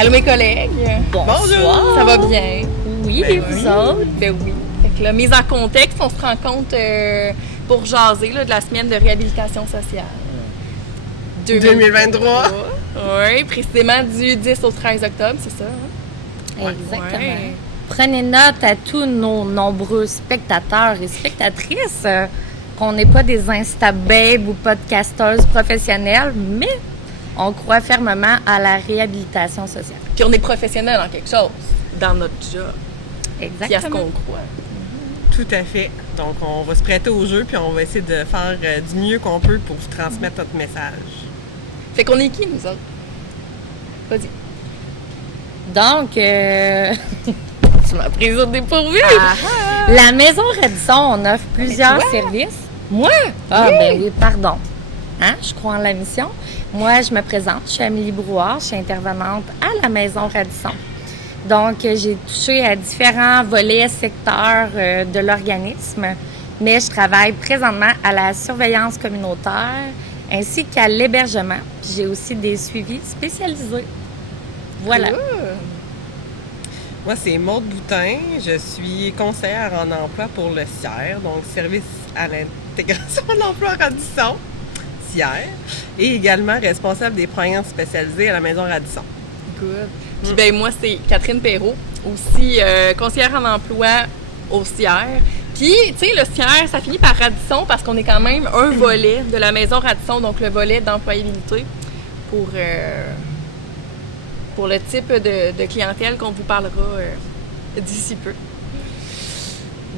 Allô mes collègues. Bonsoir. Ça va bien? Oui, et vous autres? Ben oui. Fait que là, mise en contexte, on se rencontre pour jaser là, de la semaine de réhabilitation sociale. 2023. Oui, précisément du 10 au 13 octobre, c'est ça? Hein? Exactement. Ouais. Prenez note à tous nos nombreux spectateurs et spectatrices qu'on n'est pas des Instababes ou podcasteuses professionnelles, mais on croit fermement à la réhabilitation sociale. Puis on est professionnel en quelque chose, dans notre job. Exactement. Puis à ce qu'on croit. Tout à fait. Donc, on va se prêter au jeu, puis on va essayer de faire du mieux qu'on peut pour vous transmettre notre message. Fait qu'on est qui, nous autres? Vas-y. Donc, Tu m'as pris au dépourvu! la Maison Radisson, on offre plusieurs toi? services. Moi? Ah, ben oui, pardon. Hein? Je crois en la mission. Moi, je me présente. Je suis Amélie Brouard. Je suis intervenante à la Maison Radisson. Donc, j'ai touché à différents volets, secteurs de l'organisme, mais je travaille présentement à la surveillance communautaire ainsi qu'à l'hébergement. Puis j'ai aussi des suivis spécialisés. Voilà. Cool. Moi, c'est Maude Boutin. Je suis conseillère en emploi pour le CIER, donc Service à l'intégration de l'emploi Radisson, CIER, et également responsable des programmes spécialisés à la Maison Radisson. Good. Puis ben moi, c'est Catherine Perrault, aussi conseillère en emploi au CIER. Puis, tu sais, le CIER, ça finit par Radisson parce qu'on est quand même un volet de la Maison Radisson, donc le volet d'employabilité pour le type de clientèle qu'on vous parlera d'ici peu.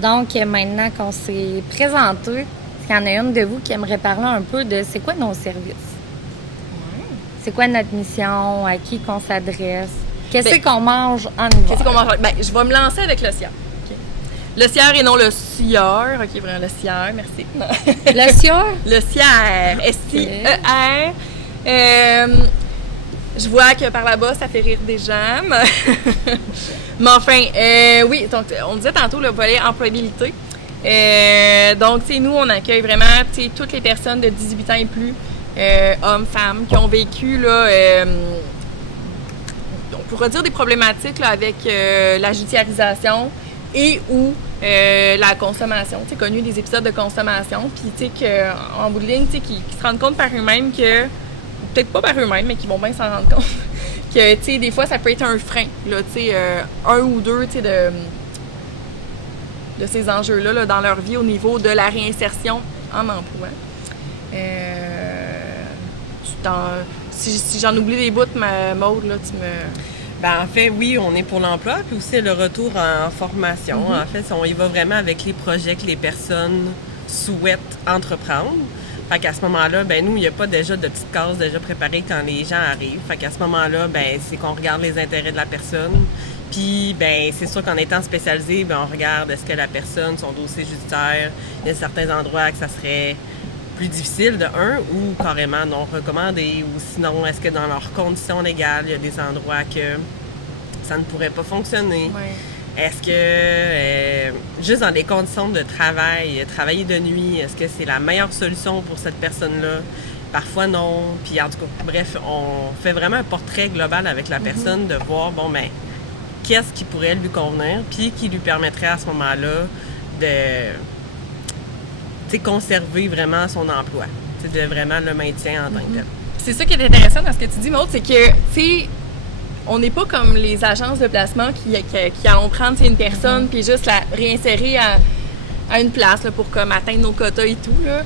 Donc, maintenant qu'on s'est présenté, est-ce qu'il y en a une de vous qui aimerait parler un peu de c'est quoi nos services? C'est quoi notre mission? À qui qu'on s'adresse? Qu'est-ce qu'on mange en hiver? Qu'est-ce qu'on mange? Ben, je vais me lancer avec le CIER. OK. Le CIER et non le CIER. OK, vraiment, le CIER, merci. Non. Le CIER? Le CIER. S-I-E-R. Je vois que par là-bas, ça fait rire des gens. Mais enfin, oui, donc on disait tantôt le volet employabilité. Donc, tu sais, nous, on accueille vraiment toutes les personnes de 18 ans et plus, hommes, femmes, qui ont vécu, là, on pourrait dire des problématiques là, avec la judiciarisation et ou la consommation. Tu sais, connu des épisodes de consommation, puis tu sais, qu'en bout de ligne, tu sais, qui se rendent compte par eux-mêmes que peut-être pas par eux-mêmes, mais qui vont bien s'en rendre compte, que, tu sais, des fois, ça peut être un frein, là, tu sais, un ou deux, tu sais, de ces enjeux-là, là, dans leur vie au niveau de la réinsertion en emploi. Si j'en oublie des bouts, Maude, là, tu me... Ben, en fait, oui, on est pour l'emploi, puis aussi le retour en formation. En fait, on y va vraiment avec les projets que les personnes souhaitent entreprendre. Fait qu'à ce moment-là, ben nous, il n'y a pas déjà de petites cases déjà préparées quand les gens arrivent. Fait qu'à ce moment-là, ben c'est qu'on regarde les intérêts de la personne. Puis, ben c'est sûr qu'en étant spécialisé, ben on regarde est-ce que la personne, son dossier judiciaire, il y a certains endroits que ça serait plus difficile de un ou carrément non recommandé, ou sinon, est-ce que dans leurs conditions légales, il y a des endroits que ça ne pourrait pas fonctionner. Ouais. Est-ce que, juste dans des conditions de travail, travailler de nuit, est-ce que c'est la meilleure solution pour cette personne-là? Parfois, non. Puis, en tout cas, bref, on fait vraiment un portrait global avec la personne de voir, bon, ben, qu'est-ce qui pourrait lui convenir, puis qui lui permettrait à ce moment-là de, tu sais, conserver vraiment son emploi, tu sais, de vraiment le maintien en tant que tel. C'est ça qui est intéressant dans ce que tu dis, Maude, c'est que, tu sais, on n'est pas comme les agences de placement qui allons prendre une personne puis juste la réinsérer à une place là, pour comme atteindre nos quotas et tout. Là.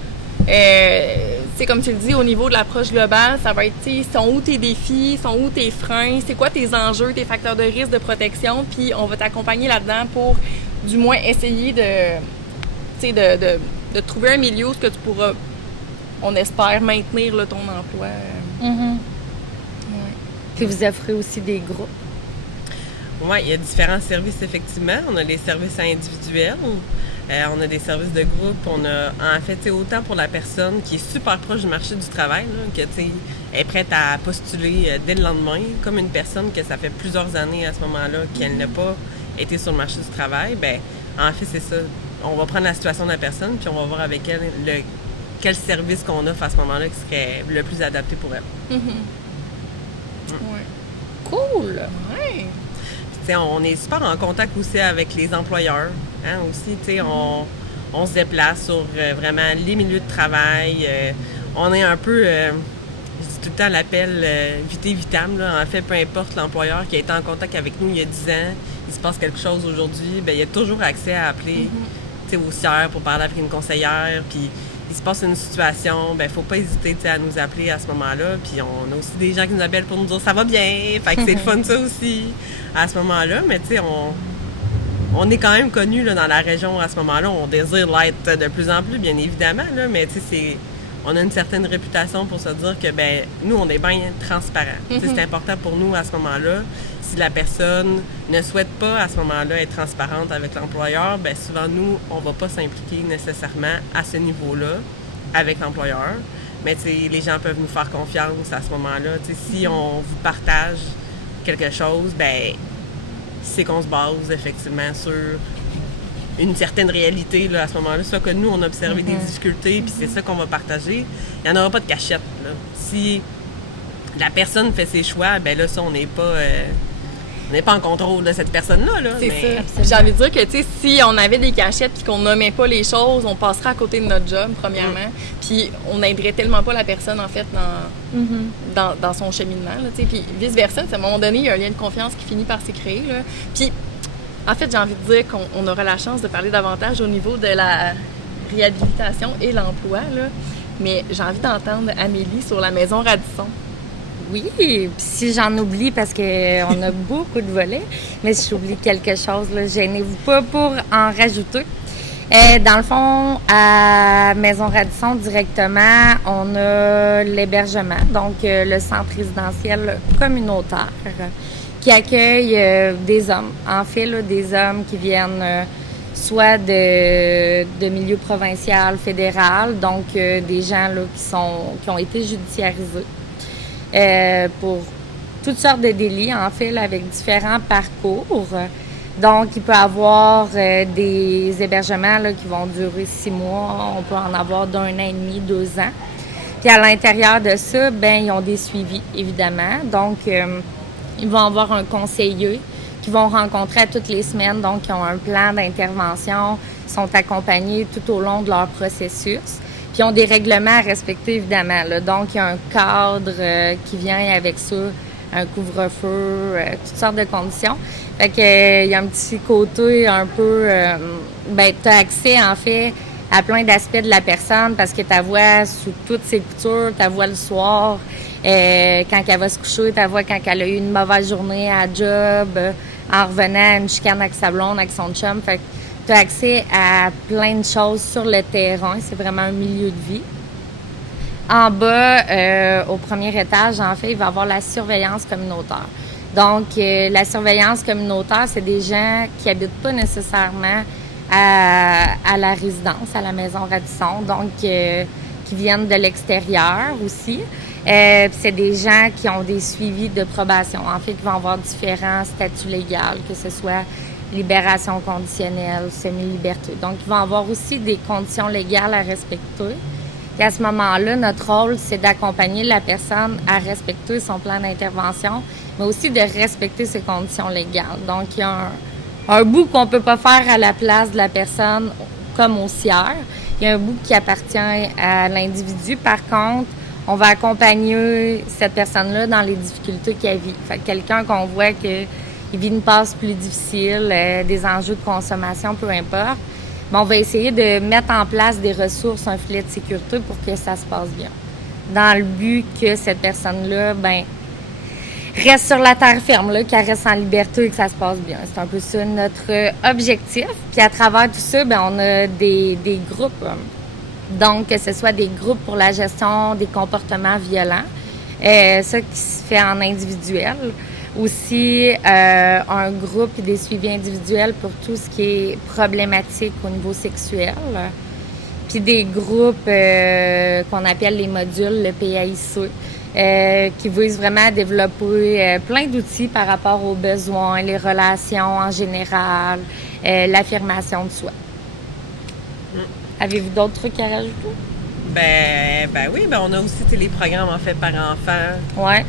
Comme tu le dis, au niveau de l'approche globale, ça va être, sont où tes défis, sont où tes freins, c'est quoi tes enjeux, tes facteurs de risque de protection, puis on va t'accompagner là-dedans pour du moins essayer de trouver un milieu où ce que tu pourras, on espère, maintenir là, ton emploi. Puis vous offrez aussi des groupes. Oui, il y a différents services, effectivement. On a les services individuels, on a des services de groupe. On a, en fait, autant pour la personne qui est super proche du marché du travail, là, que, elle est prête à postuler dès le lendemain, comme une personne que ça fait plusieurs années à ce moment-là qu'elle n'a pas été sur le marché du travail. Bien, en fait, c'est ça. On va prendre la situation de la personne, puis on va voir avec elle quel service qu'on offre à ce moment-là qui serait le plus adapté pour elle. Ouais. cool! Ouais. T'sais, on est super en contact aussi avec les employeurs. Hein, aussi, on se déplace sur vraiment les milieux de travail. On est un peu, je dis tout le temps l'appel vité vitam. Là. En fait, peu importe l'employeur qui a été en contact avec nous il y a 10 ans, il se passe quelque chose aujourd'hui, ben il y a toujours accès à appeler au CIR pour parler avec une conseillère. Puis il se passe une situation, ben faut pas hésiter à nous appeler à ce moment-là. Puis on a aussi des gens qui nous appellent pour nous dire ça va bien. Fait que c'est le fun ça aussi à ce moment-là. Mais tu sais, on est quand même connus là, dans la région à ce moment-là. On désire l'être de plus en plus, bien évidemment. Là, mais tu sais, on a une certaine réputation pour se dire que ben nous, on est bien transparent. C'est important pour nous à ce moment-là. Si la personne ne souhaite pas à ce moment-là être transparente avec l'employeur, ben souvent nous, on va pas s'impliquer nécessairement à ce niveau-là avec l'employeur. Mais les gens peuvent nous faire confiance à ce moment-là. Si on vous partage quelque chose, ben c'est qu'on se base effectivement sur une certaine réalité là, à ce moment-là. Soit que nous, on a observé des difficultés, puis c'est ça qu'on va partager. Il n'y en aura pas de cachette. Là. Si la personne fait ses choix, ben là, ça, on n'est pas en contrôle de cette personne-là. Là, C'est mais... ça. J'ai envie de dire que, tu sais, si on avait des cachettes puis qu'on nommait pas les choses, on passerait à côté de notre job, premièrement. Puis on n'aiderait tellement pas la personne, en fait, dans son cheminement, là, tu sais. Puis vice-versa, à un moment donné, il y a un lien de confiance qui finit par s'écrire, là. Puis, en fait, j'ai envie de dire qu'on aura la chance de parler davantage au niveau de la réhabilitation et l'emploi, là. Mais j'ai envie d'entendre Amélie sur la maison Radisson. Oui, puis si j'en oublie, parce qu'on a beaucoup de volets, mais si j'oublie quelque chose, là, gênez-vous pas pour en rajouter. Dans le fond, à Maison Radisson, directement, on a l'hébergement, donc le centre résidentiel communautaire qui accueille des hommes. En fait, là, des hommes qui viennent soit de milieu provincial, fédéral, donc des gens là, qui ont été judiciarisés. Pour toutes sortes de délits, en fait, là, avec différents parcours. Donc, il peut y avoir des hébergements là, qui vont durer 6 mois. On peut en avoir d'1 an et demi, 2 ans. Puis à l'intérieur de ça, ben ils ont des suivis, évidemment. Donc, ils vont avoir un conseiller qu'ils vont rencontrer à toutes les semaines. Donc, ils ont un plan d'intervention, sont accompagnés tout au long de leur processus. Puis ils ont des règlements à respecter, évidemment. Là. Donc, il y a un cadre qui vient avec ça, un couvre-feu, toutes sortes de conditions. Fait que il y a un petit côté un peu... tu as accès, en fait, à plein d'aspects de la personne parce que tu la vois sous toutes ses coutures, tu la vois le soir, quand elle va se coucher, tu la vois quand elle a eu une mauvaise journée à job, en revenant à une chicane avec sa blonde, avec son chum. Fait que tu as accès à plein de choses sur le terrain. C'est vraiment un milieu de vie. En bas, au premier étage, en fait, il va y avoir la surveillance communautaire. Donc, la surveillance communautaire, c'est des gens qui habitent pas nécessairement à la résidence, à la maison Radisson, donc qui viennent de l'extérieur aussi. C'est des gens qui ont des suivis de probation. En fait, qui vont avoir différents statuts légaux, que ce soit libération conditionnelle, semi-liberté. Donc, ils vont avoir aussi des conditions légales à respecter. Et à ce moment-là, notre rôle, c'est d'accompagner la personne à respecter son plan d'intervention, mais aussi de respecter ses conditions légales. Donc, il y a un bout qu'on peut pas faire à la place de la personne, comme au CIR. Il y a un bout qui appartient à l'individu. Par contre, on va accompagner cette personne-là dans les difficultés qu'elle vit. Fait que quelqu'un qu'on voit qu'il vit une passe plus difficile, des enjeux de consommation, peu importe, mais on va essayer de mettre en place des ressources, un filet de sécurité pour que ça se passe bien. Dans le but que cette personne-là, reste sur la terre ferme, là, qu'elle reste en liberté et que ça se passe bien. C'est un peu ça notre objectif. Puis à travers tout ça, on a des groupes. Donc, que ce soit des groupes pour la gestion des comportements violents, ça qui se fait en individuel. Aussi, un groupe et des suivis individuels pour tout ce qui est problématique au niveau sexuel. Puis des groupes qu'on appelle les modules, le PAIC, qui visent vraiment à développer plein d'outils par rapport aux besoins, les relations en général, l'affirmation de soi. Avez-vous d'autres trucs à rajouter? Ben oui, on a aussi les programmes en fait par enfant. Ouais.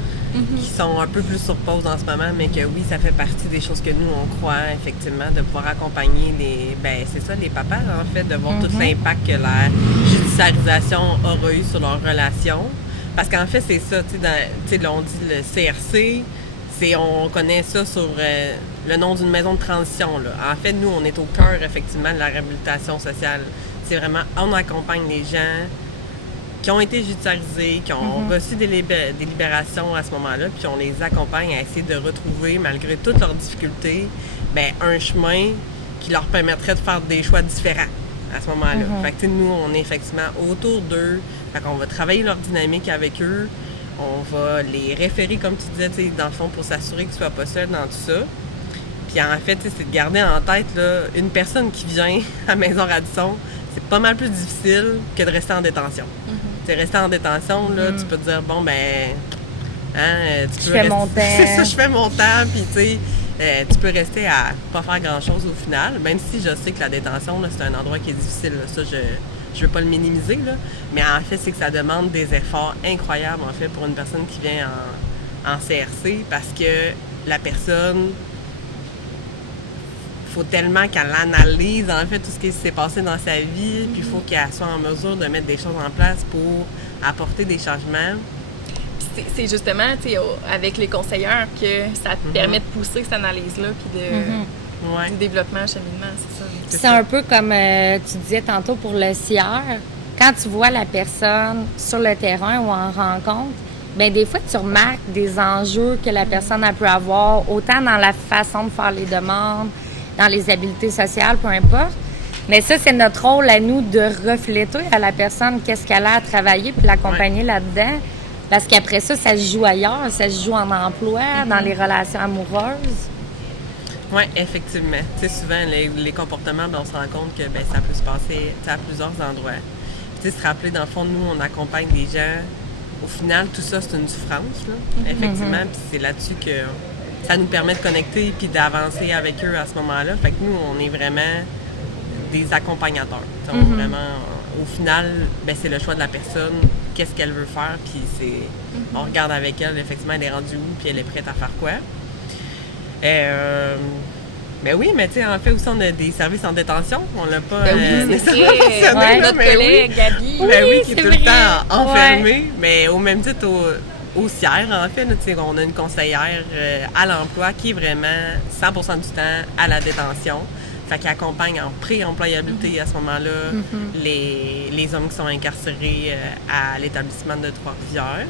qui sont un peu plus sur pause en ce moment, mais que oui, ça fait partie des choses que nous, on croit effectivement, de pouvoir accompagner les papas, en fait, de voir tout l'impact que la judiciarisation aura eu sur leur relation. Parce qu'en fait, c'est ça, tu sais, là, on dit le CRC, on connaît ça sur le nom d'une maison de transition, là. En fait, nous, on est au cœur, effectivement, de la réhabilitation sociale. C'est vraiment, on accompagne les gens qui ont été judiciarisés, qui ont reçu des libérations à ce moment-là, puis on les accompagne à essayer de retrouver, malgré toutes leurs difficultés, un chemin qui leur permettrait de faire des choix différents à ce moment-là. Fait que, nous, on est effectivement autour d'eux, fait qu'on va travailler leur dynamique avec eux, on va les référer, comme tu disais, dans le fond, pour s'assurer qu'ils ne soient pas seuls dans tout ça. Puis en fait, c'est de garder en tête, là, une personne qui vient à Maison Radisson, c'est pas mal plus difficile que de rester en détention. Rester en détention, là, tu peux te dire, bon, tu peux fais mon temps. C'est ça, je fais mon temps, puis tu peux rester à pas faire grand-chose au final, même si je sais que la détention, là, c'est un endroit qui est difficile, là. Ça, je veux pas le minimiser, là, mais en fait, c'est que ça demande des efforts incroyables, en fait, pour une personne qui vient en CRC, parce que la personne, faut tellement qu'elle analyse, en fait, tout ce qui s'est passé dans sa vie, puis il faut qu'elle soit en mesure de mettre des choses en place pour apporter des changements. Puis c'est justement, tu sais, avec les conseillères que ça te permet de pousser cette analyse-là, puis du développement, cheminement, c'est ça. C'est un peu comme tu disais tantôt pour le CIR. Quand tu vois la personne sur le terrain ou en rencontre, bien, des fois, tu remarques des enjeux que la personne a pu avoir, autant dans la façon de faire les demandes, dans les habiletés sociales, peu importe. Mais ça, c'est notre rôle à nous de refléter à la personne qu'est-ce qu'elle a à travailler puis l'accompagner là-dedans. Parce qu'après ça, ça se joue ailleurs, ça se joue en emploi, dans les relations amoureuses. Oui, effectivement. Tu sais, souvent, les comportements, on se rend compte que ça peut se passer à plusieurs endroits. Tu sais, se rappeler, dans le fond, nous, on accompagne des gens. Au final, tout ça, c'est une souffrance, là, effectivement. Puis c'est là-dessus que ça nous permet de connecter puis d'avancer avec eux à ce moment-là. Fait que nous, on est vraiment des accompagnateurs. Vraiment, au final, c'est le choix de la personne, qu'est-ce qu'elle veut faire, puis on regarde avec elle, effectivement, elle est rendue où, puis elle est prête à faire quoi. Mais oui, mais tu sais, en fait, aussi, on a des services en détention. On l'a pas nécessairement mentionné, notre collègue, Gabi. Qui est tout le temps enfermée. Mais au même titre, au CIR, en fait, là, on a une conseillère à l'emploi qui est vraiment 100% du temps à la détention. Fait qu'elle accompagne en pré-employabilité à ce moment-là les hommes qui sont incarcérés à l'établissement de Trois-Rivières.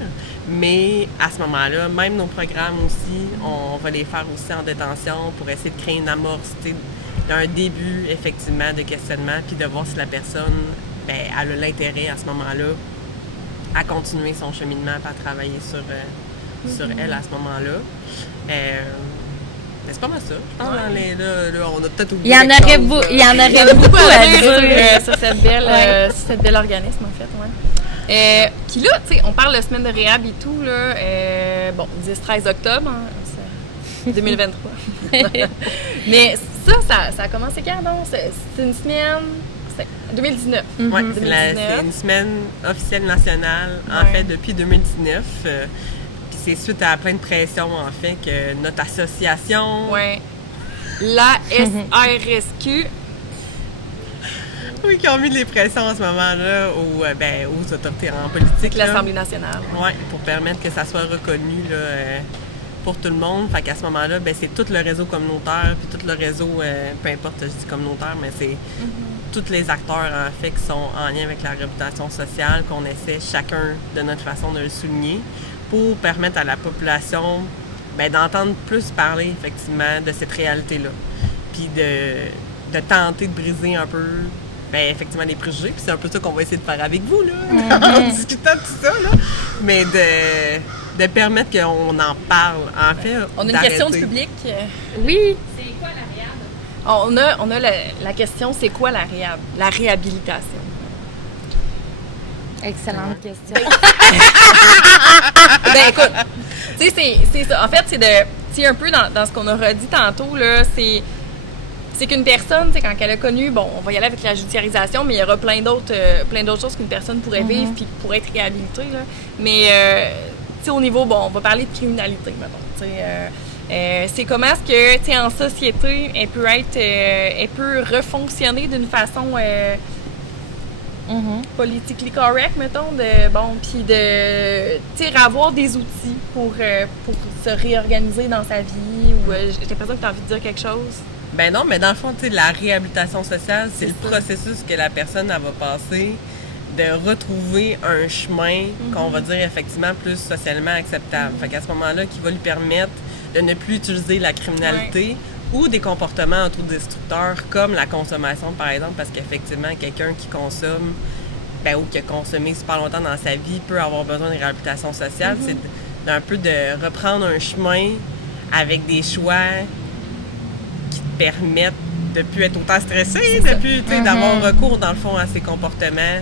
Mais à ce moment-là, même nos programmes aussi, on va les faire aussi en détention pour essayer de créer une amorce, d'un début effectivement de questionnement, puis de voir si la personne, elle a l'intérêt à ce moment-là à continuer son cheminement, puis à travailler sur elle à ce moment-là. Mais c'est pas mal ça. Je pense là, on a peut-être oublié. Il y en aurait beaucoup à dire sur cette belle organisme, en fait, ouais. Puis là, tu sais, on parle de semaine de réhab et tout, là. 10-13 octobre, 2023. Mais ça a commencé quand, donc? C'est une semaine... 2019. Oui, c'est une semaine officielle nationale, en fait, depuis 2019. Puis c'est suite à plein de pressions, en fait, que notre association... Oui. La SRSQ... Oui, qui ont mis des pressions en ce moment-là aux autorités en politique. L'Assemblée nationale. Oui, pour permettre que ça soit reconnu là, pour tout le monde. Fait qu'à ce moment-là, c'est tout le réseau communautaire, puis tout le réseau, peu importe, je dis communautaire, mais c'est tous les acteurs, en fait, qui sont en lien avec la réhabilitation sociale, qu'on essaie chacun de notre façon de le souligner, pour permettre à la population d'entendre plus parler, effectivement, de cette réalité-là. Puis de tenter de briser un peu effectivement les préjugés, puis c'est un peu ça qu'on va essayer de faire avec vous, là, en discutant de tout ça, là. Mais de permettre qu'on en parle, en fait. On a une question du public. Oui. C'est quoi la réhab? On a la question, c'est quoi la réhab? La réhabilitation. Excellente question. Écoute, tu sais, c'est ça. En fait, c'est un peu dans ce qu'on a redit tantôt, là, c'est qu'une personne, quand elle a connu, on va y aller avec la judiciarisation, mais il y aura plein d'autres choses qu'une personne pourrait vivre puis pourrait être réhabilitée, là. Mais, sais, au niveau, bon, on va parler de criminalité, mettons, tu sais, c'est comment est-ce que, tu sais, en société, elle peut refonctionner d'une façon politically correct, mettons, puis de, tu sais, avoir des outils pour se réorganiser dans sa vie, ou j'ai l'impression que tu as envie de dire quelque chose. Ben non, mais dans le fond, tu sais, la réhabilitation sociale, c'est le processus que la personne, elle va passer de retrouver un chemin qu'on va dire effectivement plus socialement acceptable. Fait qu'à ce moment-là, qui va lui permettre de ne plus utiliser la criminalité ou des comportements autodestructeurs comme la consommation, par exemple, parce qu'effectivement, quelqu'un qui consomme ou qui a consommé super longtemps dans sa vie peut avoir besoin de réhabilitation sociale. C'est d'un peu de reprendre un chemin avec des choix qui te permettent de ne plus être autant stressé, de plus d'avoir recours, dans le fond, à ces comportements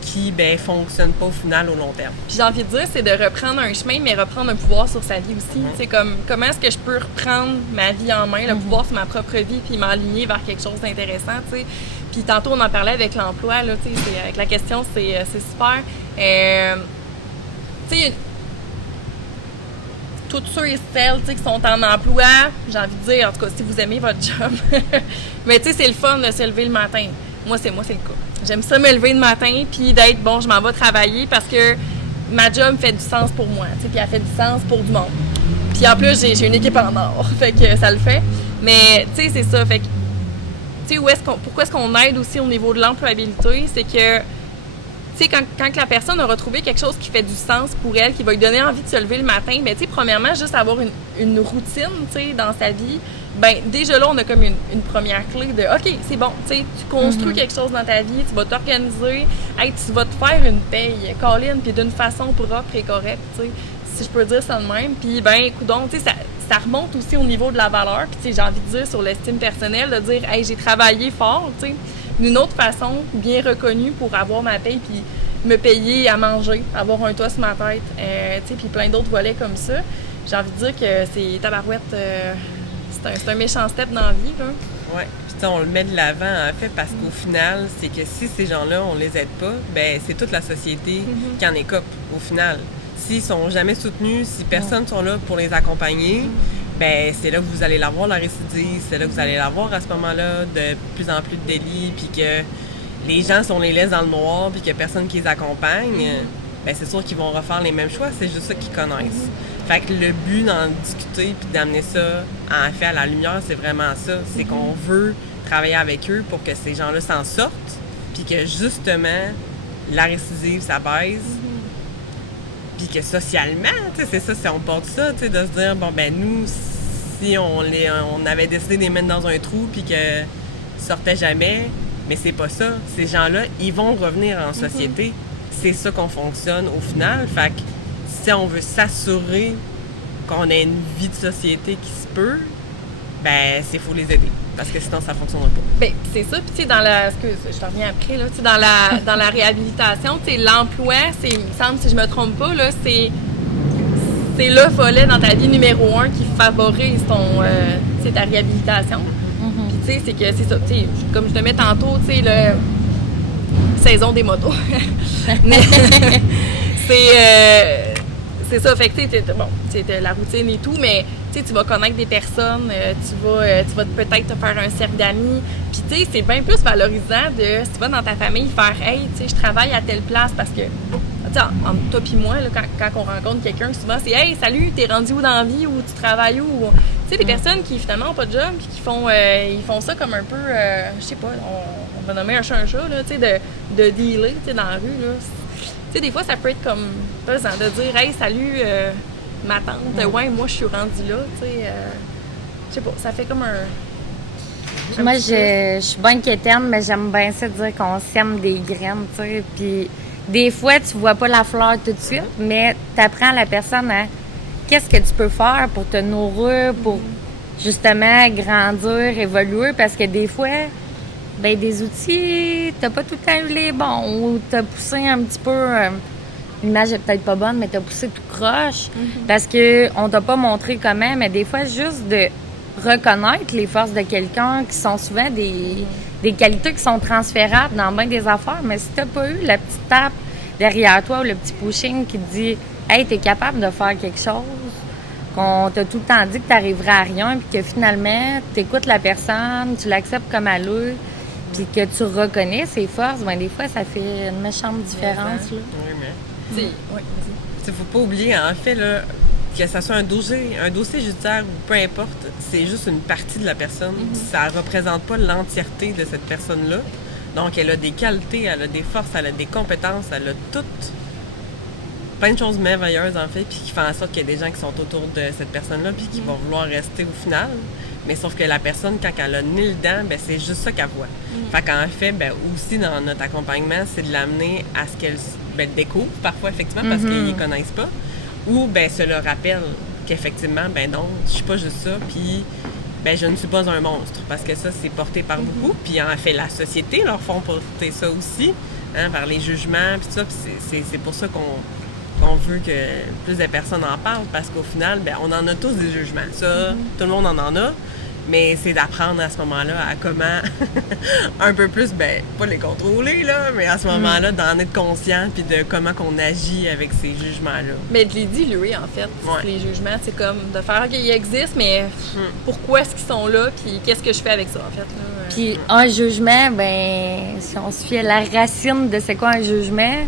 qui fonctionnent pas au final au long terme. Puis j'ai envie de dire, c'est de reprendre un chemin, mais reprendre un pouvoir sur sa vie aussi. C'est comme, comment est-ce que je peux reprendre ma vie en main, le pouvoir sur ma propre vie, puis m'aligner vers quelque chose d'intéressant, tu sais. Puis tantôt, on en parlait avec l'emploi, là, tu sais, avec la question, c'est super. Tu sais, tous ceux et celles qui sont en emploi, j'ai envie de dire, en tout cas, si vous aimez votre job, mais tu sais, c'est le fun de se lever le matin. Moi, c'est le cas. J'aime ça me lever le matin, puis d'être, bon, je m'en vais travailler parce que ma job fait du sens pour moi, tu sais, puis elle fait du sens pour du monde. Puis en plus, j'ai une équipe en or, fait que ça le fait. Mais, tu sais, c'est ça, fait que, tu sais, pourquoi est-ce qu'on aide aussi au niveau de l'employabilité, c'est que, tu sais, quand la personne a retrouvé quelque chose qui fait du sens pour elle, qui va lui donner envie de se lever le matin, bien, tu sais, premièrement, juste avoir une routine, tu sais, dans sa vie, bien, déjà là, on a comme une première clé de, OK, c'est bon, tu sais, tu construis quelque chose dans ta vie, tu vas t'organiser, tu vas te faire une paye, Colin, puis d'une façon propre et correcte, tu sais, si je peux dire ça de même. Puis, ben, coudonc, tu sais, ça remonte aussi au niveau de la valeur, puis, tu sais, j'ai envie de dire sur l'estime personnelle, de dire, hey, j'ai travaillé fort, tu sais, d'une autre façon, bien reconnue pour avoir ma paye, puis me payer à manger, avoir un toit sur ma tête, tu sais, puis plein d'autres volets comme ça. J'ai envie de dire que c'est tabarouette, c'est un méchant step dans la vie, là. Oui, puis on le met de l'avant, en fait, parce qu'au final, c'est que si ces gens-là, on les aide pas, ben c'est toute la société qui en écope, au final. S'ils sont jamais soutenus, si personne ne sont là pour les accompagner, ben c'est là que vous allez l'avoir, la récidive, c'est là que vous allez l'avoir à ce moment-là, de plus en plus de délits, puis que les gens, si on les laisse dans le noir, puis qu'il n'y a personne qui les accompagne, ben c'est sûr qu'ils vont refaire les mêmes choix, c'est juste ça qu'ils connaissent. Fait que le but d'en discuter puis d'amener ça en fait à la lumière, c'est vraiment ça. C'est qu'on veut travailler avec eux pour que ces gens-là s'en sortent, puis que justement, la récidive, ça baisse. Puis que socialement, tu sais, c'est ça, si on porte ça, tu sais, de se dire, bon, ben nous, si on avait décidé de les mettre dans un trou puis qu'ils sortaient jamais, mais c'est pas ça. Ces gens-là, ils vont revenir en société. C'est ça qu'on fonctionne au final. Fait que si on veut s'assurer qu'on a une vie de société qui se peut, ben c'est faut les aider. Parce que sinon, ça ne fonctionnera pas. Bien, c'est ça. Puis, tu sais, je t'en reviens après, là. Tu sais, dans la réhabilitation, tu sais, l'emploi, il me semble, si je me trompe pas, là, c'est le volet dans ta vie numéro 1 qui favorise ta réhabilitation. Puis, tu sais, c'est que, c'est ça. Tu sais, comme je te mets tantôt, tu sais, saison des motos. Mais, c'est ça. Fait que, tu sais, bon, c'est la routine et tout, mais tu vas connaître des personnes, tu vas peut-être te faire un cercle d'amis. Puis, tu sais, c'est bien plus valorisant si tu vas dans ta famille faire « Hey, tu sais, je travaille à telle place » parce que, tu sais, entre toi et moi, là, quand on rencontre quelqu'un, souvent, c'est « Hey, salut, t'es rendu où dans la vie » ou « Tu travailles où » Tu sais, des personnes qui, finalement, n'ont pas de job puis qui font ça comme un peu, je sais pas, on va nommer un chat, là, tu sais, de dealer, tu sais, dans la rue, là. Tu sais, des fois, ça peut être comme pesant de dire « Hey, salut, ma tante, ouais, moi, je suis rendue là, tu sais. Je sais pas, ça fait comme un moi, je suis bien quétaine, mais j'aime bien ça de dire qu'on sème des graines, tu sais. Puis, des fois, tu vois pas la fleur tout de suite, mais tu apprends à la personne à qu'est-ce que tu peux faire pour te nourrir, pour justement grandir, évoluer, parce que des fois, ben des outils, t'as pas tout le temps eu les bons, ou t'as poussé un petit peu. L'image est peut-être pas bonne, mais t'as poussé tout croche parce que on t'a pas montré comment, mais des fois, juste de reconnaître les forces de quelqu'un qui sont souvent des qualités qui sont transférables dans bien des affaires, mais si t'as pas eu la petite tape derrière toi ou le petit pushing qui te dit hey, t'es capable de faire quelque chose, qu'on t'a tout le temps dit que t'arriverais à rien, puis que finalement, t'écoutes la personne, tu l'acceptes comme elle est, puis que tu reconnais ses forces, ben des fois, ça fait une méchante différence, là. Oui, mais... Oui, vas-y. Il faut pas oublier, en fait, là, que ce soit un dossier judiciaire ou peu importe, c'est juste une partie de la personne. Ça représente pas l'entièreté de cette personne-là. Donc, elle a des qualités, elle a des forces, elle a des compétences, elle a toutes plein de choses merveilleuses, en fait, puis qui font en sorte qu'il y a des gens qui sont autour de cette personne-là, puis qui vont vouloir rester au final. Mais sauf que la personne, quand elle a le nez dedans, ben, c'est juste ça qu'elle voit. Fait qu'en fait, ben, aussi dans notre accompagnement, c'est de l'amener à ce qu'elle découvre, parfois, effectivement, parce qu'ils ne connaissent pas, ou ben, se le rappelle qu'effectivement, ben non, je suis pas juste ça, puis ben, je ne suis pas un monstre, parce que ça, c'est porté par beaucoup, puis en fait, la société leur font porter ça aussi, hein, par les jugements, puis tout ça, puis c'est pour ça qu'on veut que plus de personnes en parlent, parce qu'au final, ben, on en a tous des jugements. Ça, tout le monde en a. Mais c'est d'apprendre à ce moment-là à comment un peu plus, ben, pas les contrôler, là, mais à ce moment-là, d'en être conscient puis de comment qu'on agit avec ces jugements-là. Mais de les diluer, en fait. Ouais. Les jugements, c'est comme de faire, OK, ils existent, mais pourquoi est-ce qu'ils sont là, puis qu'est-ce que je fais avec ça, en fait. Là? Puis un jugement, ben, si on se fie à la racine de c'est quoi un jugement,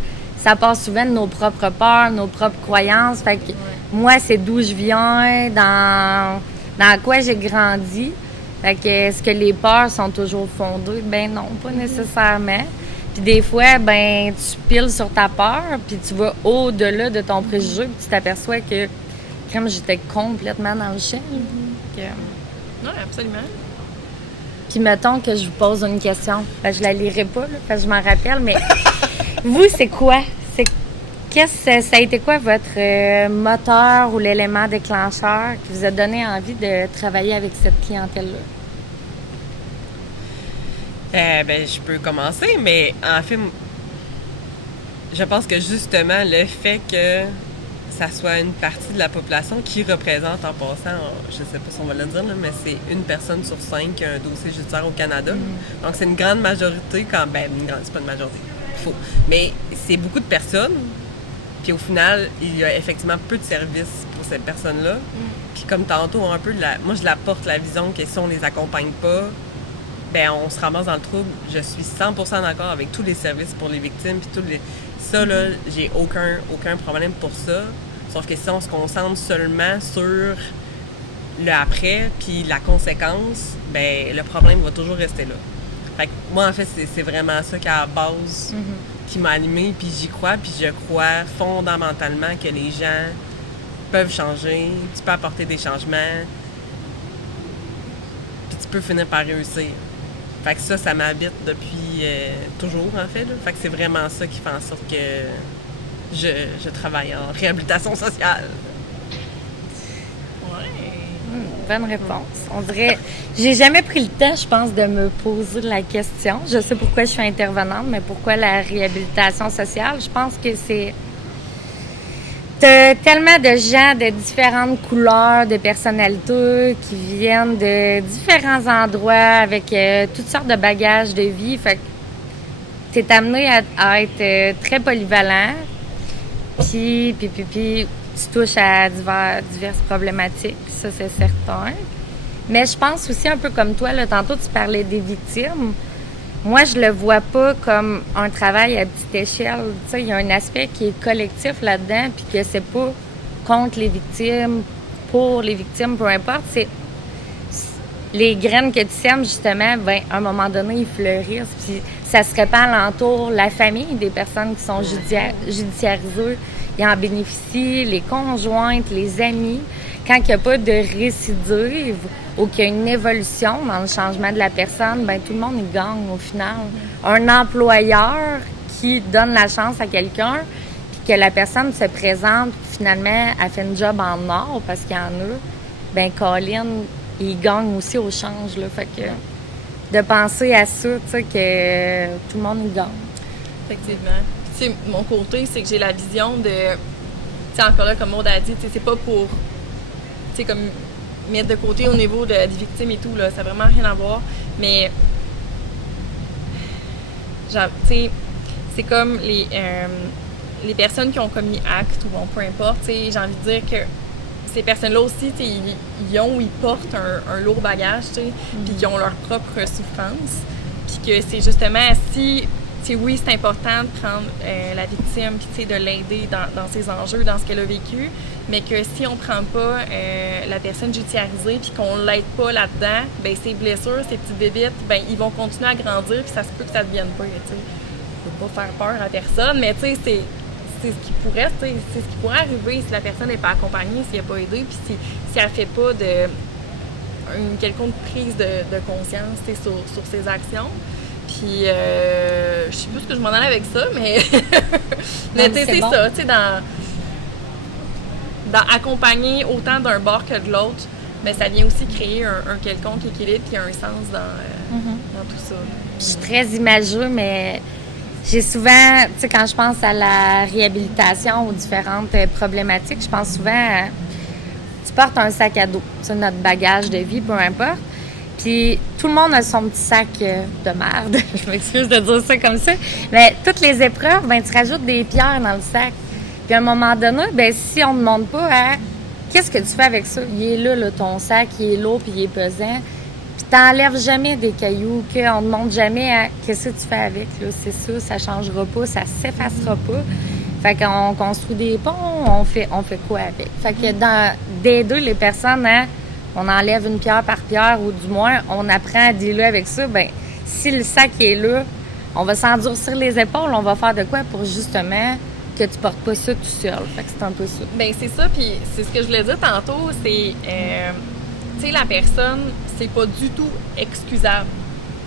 ça passe souvent de nos propres peurs, nos propres croyances. Fait que moi, c'est d'où je viens, dans quoi j'ai grandi. Fait que est-ce que les peurs sont toujours fondées? Ben non, pas nécessairement. Puis des fois, ben tu piles sur ta peur, puis tu vas au-delà de ton préjugé, puis tu t'aperçois que comme j'étais complètement dans le champ. Oui, absolument. Puis mettons que je vous pose une question. Ben, je la lirai pas, là, parce que je m'en rappelle, mais vous, c'est quoi? Ça a été quoi votre moteur ou l'élément déclencheur qui vous a donné envie de travailler avec cette clientèle-là? Ben, je peux commencer, mais en fait, je pense que justement, le fait que ça soit une partie de la population qui représente, en passant, je sais pas si on va le dire, là, mais c'est une personne sur 5 qui a un dossier judiciaire au Canada. Donc, c'est une grande majorité c'est pas une majorité, faux. Mais c'est beaucoup de personnes. Puis au final, il y a effectivement peu de services pour cette personne-là. Puis comme tantôt, un peu, moi je l'apporte la vision que si on les accompagne pas, ben on se ramasse dans le trouble. Je suis 100% d'accord avec tous les services pour les victimes. Puis ça, là, j'ai aucun problème pour ça. Sauf que si on se concentre seulement sur le après, puis la conséquence, ben le problème va toujours rester là. Fait que moi, en fait, c'est vraiment ça qui est à la base qui m'a animée, puis j'y crois, puis je crois fondamentalement que les gens peuvent changer, tu peux apporter des changements, puis tu peux finir par réussir. Fait que ça m'habite depuis toujours, en fait. Là. Fait que c'est vraiment ça qui fait en sorte que je travaille en réhabilitation sociale. Bonne réponse. On dirait... J'ai jamais pris le temps, je pense, de me poser la question. Je sais pourquoi je suis intervenante, mais pourquoi la réhabilitation sociale? Je pense que c'est... T'as tellement de gens de différentes couleurs, de personnalités qui viennent de différents endroits avec toutes sortes de bagages de vie. Fait que t'es amené à être très polyvalent. Puis tu touches à diverses problématiques, ça c'est certain. Mais je pense aussi un peu comme toi, là, tantôt tu parlais des victimes. Moi, je le vois pas comme un travail à petite échelle. Tu sais, il y a un aspect qui est collectif là-dedans, puis que c'est pas contre les victimes, pour les victimes, peu importe. C'est les graines que tu sèmes, justement, ben, à un moment donné, ils fleurissent, puis ça se répand alentour. La famille des personnes qui sont judiciarisées, ils en bénéficient, les conjointes, les amis. Quand il n'y a pas de récidive ou qu'il y a une évolution dans le changement de la personne, ben tout le monde y gagne au final. Un employeur qui donne la chance à quelqu'un, puis que la personne se présente, finalement, elle fait une job en or parce qu'il y en a, ben Colin, il gagne aussi au change. Là. Fait que de penser à ça, tu sais, que tout le monde y gagne. Effectivement. Tu sais, mon côté, c'est que j'ai la vision de... Tu sais, encore là, comme Maud a dit, tu sais, c'est pas pour... Tu sais, comme mettre de côté au niveau des victimes et tout, là, ça n'a vraiment rien à voir. Mais... genre, tu sais, c'est comme les... les personnes qui ont commis acte ou bon, peu importe, j'ai envie de dire que ces personnes-là aussi, ils ont ou ils portent un lourd bagage, puis qu'ils ont leur propre souffrance. Puis que c'est justement si, oui, c'est important de prendre la victime, puis de l'aider dans ses enjeux, dans ce qu'elle a vécu, mais que si on prend pas la personne judiciarisée, puis qu'on l'aide pas là-dedans, ben ses blessures, ses petites bébites, ben ils vont continuer à grandir, puis ça se peut que ça devienne pas, faut pas faire peur à personne, mais c'est ce qui pourrait, c'est ce qui pourrait arriver si la personne n'est pas accompagnée, s'il n'y a pas aidé, puis si elle fait pas une quelconque prise de conscience sur ses actions. Puis, je sais plus ce que je m'en allais avec ça, mais, mais c'est bon. Ça, dans accompagner autant d'un bord que de l'autre, mais ça vient aussi créer un quelconque équilibre et un sens dans tout ça. Je suis très imageux, mais j'ai souvent, quand je pense à la réhabilitation aux différentes problématiques, je pense souvent à, tu portes un sac à dos, notre bagage de vie, peu importe. Puis tout le monde a son petit sac de merde, je m'excuse de dire ça comme ça, mais toutes les épreuves, ben tu rajoutes des pierres dans le sac. Puis à un moment donné, ben si on ne demande pas à qu'est-ce que tu fais avec ça, il est là ton sac, il est lourd puis il est pesant. Puis t'enlèves jamais des cailloux, qu'on ne demande jamais à qu'est-ce que tu fais avec, là, c'est ça changera pas, ça s'effacera pas. Fait qu'on construit des ponts, on fait quoi avec? Fait que d'aider les personnes à on enlève une pierre par pierre ou du moins on apprend à dealer avec ça, ben si le sac est là, on va s'endurcir les épaules, on va faire de quoi pour justement que tu portes pas ça tout seul. Fait que c'est un peu ça. Bien, c'est ça, puis c'est ce que je voulais dire tantôt, c'est, tu sais, la personne, c'est pas du tout excusable.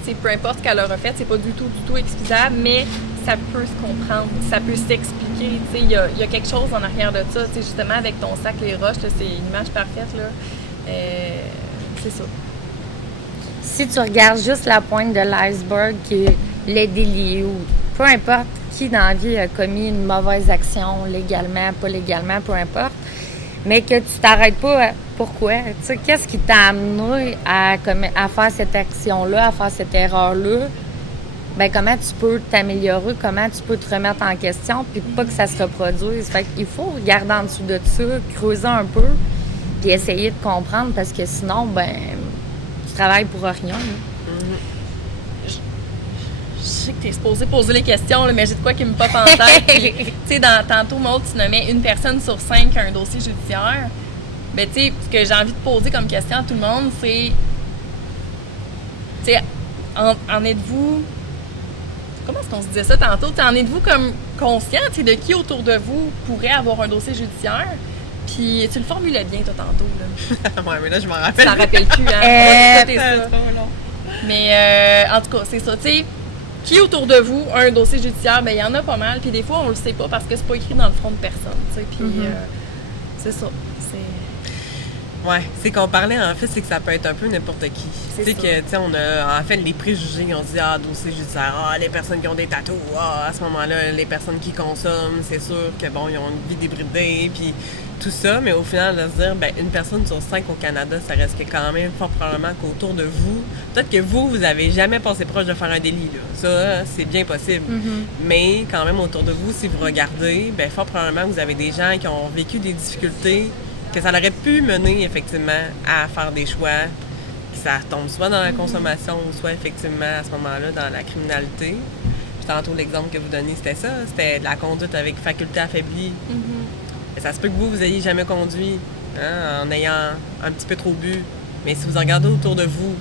T'sais, peu importe ce qu'elle aura fait, c'est pas du tout excusable, mais ça peut se comprendre, ça peut s'expliquer. Il y a quelque chose en arrière de ça. Justement, avec ton sac, les roches, là, c'est une image parfaite. Là. C'est ça. Si tu regardes juste la pointe de l'iceberg, qui est les délits ou peu importe qui dans la vie a commis une mauvaise action, légalement, pas légalement, peu importe, mais que tu t'arrêtes pas à pourquoi. Tu sais, qu'est-ce qui t'a amené à faire cette action-là, à faire cette erreur-là? Ben comment tu peux t'améliorer, comment tu peux te remettre en question, puis pas que ça se reproduise. Fait qu'il faut regarder en dessous de ça, creuser un peu, puis essayer de comprendre, parce que sinon, ben tu travailles pour rien. Je sais que tu es supposé poser les questions, là, mais j'ai de quoi qui me pop en tête. Tu sais, tantôt, Maud, tu nommais une personne sur 5 à un dossier judiciaire. Ben, tu sais, ce que j'ai envie de poser comme question à tout le monde, c'est, tu sais, en êtes-vous, comment est-ce qu'on se disait ça tantôt? T'sais, en êtes-vous comme conscient, tu sais, de qui autour de vous pourrait avoir un dossier judiciaire? Puis tu le formulais bien, toi, tantôt, là. Ouais, mais là, je m'en rappelle. Tu t'en rappelles plus, hein? Ça. Mais, en tout cas, c'est ça, tu sais. Qui autour de vous a un dossier judiciaire? Bien, il y en a pas mal. Puis des fois, on le sait pas parce que c'est pas écrit dans le front de personne. Puis c'est ça. Ouais, c'est qu'on parlait, en fait, c'est que ça peut être un peu n'importe qui. C'est tu sais que, tu sais, on a, en fait, les préjugés, on se dit, dossier judiciaire, les personnes qui ont des tatous, à ce moment-là, les personnes qui consomment, c'est sûr que, bon, ils ont une vie débridée, puis tout ça, mais au final, de se dire, ben une personne sur 5 au Canada, ça reste que quand même fort probablement qu'autour de vous, peut-être que vous avez jamais passé proche de faire un délit, là. Ça, c'est bien possible. Mais quand même, autour de vous, si vous regardez, ben fort probablement que vous avez des gens qui ont vécu des difficultés, que ça aurait pu mener, effectivement, à faire des choix, que ça tombe soit dans la consommation, ou soit, effectivement, à ce moment-là, dans la criminalité. Puis tantôt, l'exemple que vous donnez, c'était ça, c'était de la conduite avec faculté affaiblie. Ça se peut que vous ayez jamais conduit, en ayant un petit peu trop bu. Mais si vous regardez autour de vous,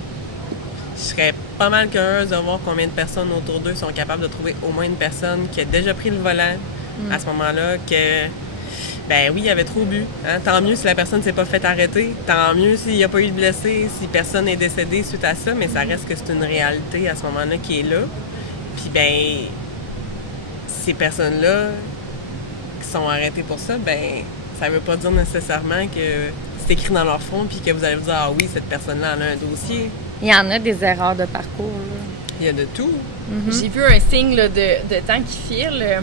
je serais pas mal curieuse de voir combien de personnes autour d'eux sont capables de trouver au moins une personne qui a déjà pris le volant à ce moment-là, que, ben oui, il avait trop bu. Tant mieux si la personne ne s'est pas fait arrêter. Tant mieux s'il n'y a pas eu de blessés, si personne n'est décédé suite à ça. Mais ça reste que c'est une réalité à ce moment-là qui est là. Puis, ben, ces personnes-là sont arrêtés pour ça, ben ça veut pas dire nécessairement que c'est écrit dans leur front puis que vous allez vous dire oui, cette personne-là en a un dossier. Il y en a des erreurs de parcours. Là. Il y a de tout. J'ai vu un signe là, de temps qui file,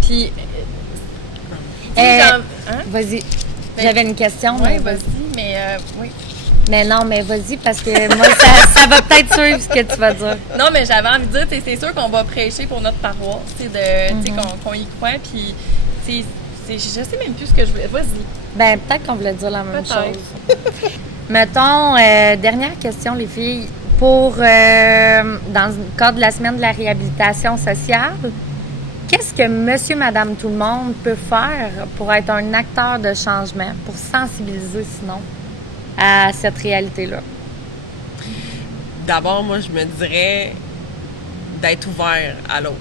puis... Vas-y. J'avais une question. Oui, vas-y, mais oui. Mais non, mais vas-y, parce que moi, ça va peut-être suivre ce que tu vas dire. Non, mais j'avais envie de dire, c'est sûr qu'on va prêcher pour notre paroisse, qu'on y croit, puis je sais même plus ce que je voulais. Vas-y. Ben, peut-être qu'on voulait dire la même Peut-être. chose. Mettons, dernière question, les filles. Pour, dans le cadre de la semaine de la réhabilitation sociale, qu'est-ce que monsieur, madame, tout le monde peut faire pour être un acteur de changement, pour sensibiliser, sinon, à cette réalité-là? D'abord, moi, je me dirais d'être ouvert à l'autre.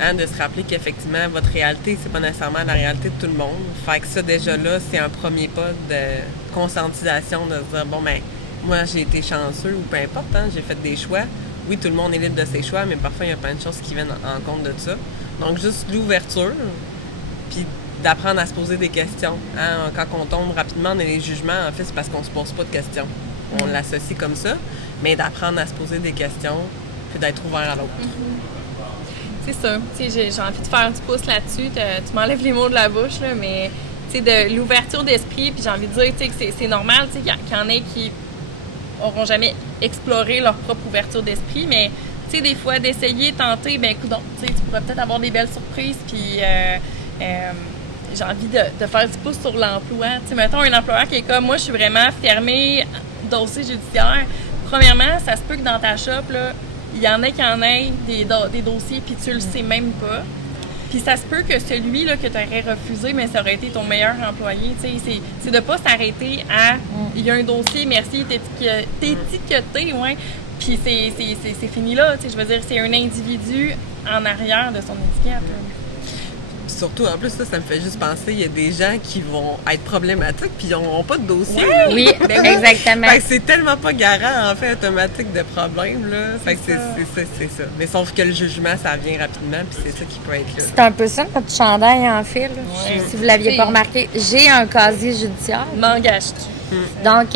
Hein, de se rappeler qu'effectivement, votre réalité, c'est pas nécessairement la réalité de tout le monde. Fait que ça, déjà là, c'est un premier pas de conscientisation, de se dire, bon, ben, moi, j'ai été chanceux ou peu importe, hein, j'ai fait des choix. Oui, tout le monde est libre de ses choix, mais parfois, il y a plein de choses qui viennent en compte de ça. Donc, juste l'ouverture, puis d'apprendre à se poser des questions. Hein. Quand on tombe rapidement dans les jugements, en fait, c'est parce qu'on se pose pas de questions. On l'associe comme ça, mais d'apprendre à se poser des questions, puis d'être ouvert à l'autre. C'est ça. J'ai envie de faire un petit pouce là-dessus. Tu m'enlèves les mots de la bouche, là, mais de l'ouverture d'esprit, puis j'ai envie de dire que c'est normal qu'il y en ait qui n'auront jamais exploré leur propre ouverture d'esprit, mais des fois, d'essayer, tenter, ben écoute, tu pourrais peut-être avoir des belles surprises, puis j'ai envie de faire du pouce sur l'emploi. Mettons un employeur qui est comme, moi, je suis vraiment fermé, dossier judiciaire. Premièrement, ça se peut que dans ta shop, là, il y en a qui en aient des dossiers, puis tu le sais même pas. Puis ça se peut que celui là, que tu aurais refusé, mais ça aurait été ton meilleur employé. C'est de ne pas s'arrêter à il y a un dossier, merci, t'es étiqueté, ouais. Puis c'est fini là. Je veux dire, c'est un individu en arrière de son étiquette. Surtout, en plus, ça me fait juste penser, il y a des gens qui vont être problématiques puis ils n'auront pas de dossier. Ouais. Oui, exactement. Fait que c'est tellement pas garant, en fait, automatique de problème, là. Fait que c'est ça. Mais sauf que le jugement, ça vient rapidement puis c'est ça qui peut être là. C'est un peu ça, notre chandail, en fait. Là. Ouais. Si vous l'aviez pas remarqué, j'ai un casier judiciaire. M'engages-tu? Donc,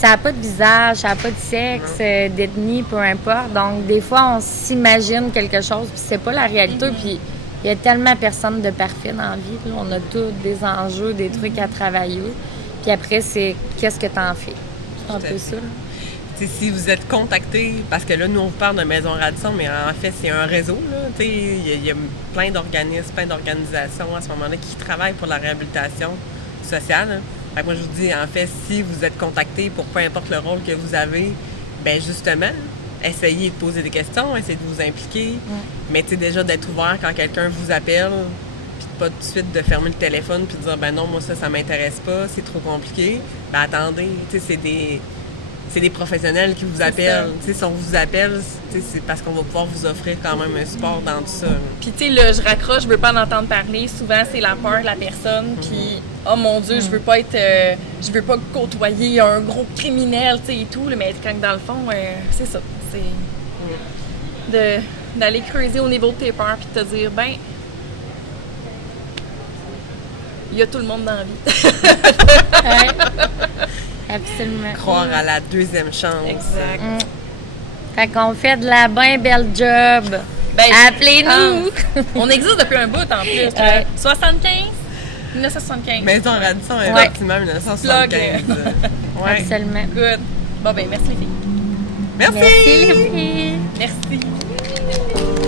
ça n'a pas de visage, ça n'a pas de sexe, d'ethnie, peu importe. Donc, des fois, on s'imagine quelque chose, puis c'est pas la réalité. Puis, il y a tellement personne de parfait dans la vie. Là. On a tous des enjeux, des trucs à travailler. Puis après, c'est qu'est-ce que tu en fais? C'est un peu ça. Si vous êtes contacté, parce que là, nous, on vous parle de Maison Radisson, mais en fait, c'est un réseau. Il y a plein d'organismes, plein d'organisations à ce moment-là qui travaillent pour la réhabilitation sociale. Hein. Fait que moi, je vous dis, en fait, si vous êtes contacté pour peu importe le rôle que vous avez, ben justement, essayez de poser des questions, essayez de vous impliquer. Mais déjà d'être ouvert quand quelqu'un vous appelle, puis pas tout de suite de fermer le téléphone puis de dire ben non, moi ça m'intéresse pas, c'est trop compliqué. Ben attendez, c'est des professionnels qui vous appellent. Si on vous appelle, c'est parce qu'on va pouvoir vous offrir quand même un support dans tout ça. Puis là, je raccroche, je veux pas en entendre parler. Souvent, c'est la peur de la personne. Puis, oh mon Dieu, je veux pas je veux pas côtoyer un gros criminel, et tout. Là, mais quand dans le fond, c'est ça. C'est d'aller creuser au niveau de tes peurs puis de te dire, ben, il y a tout le monde dans la vie. Ouais. Absolument. Croire à la deuxième chance. Exact. Fait qu'on fait de la bien belle job. Ben, appelez-nous! On existe depuis un bout en plus. 75? 1975. Maison Radisson, effectivement, 1975. Ouais. Absolument. Good. Bon, ben, merci les filles. Merci! Merci les filles! Merci.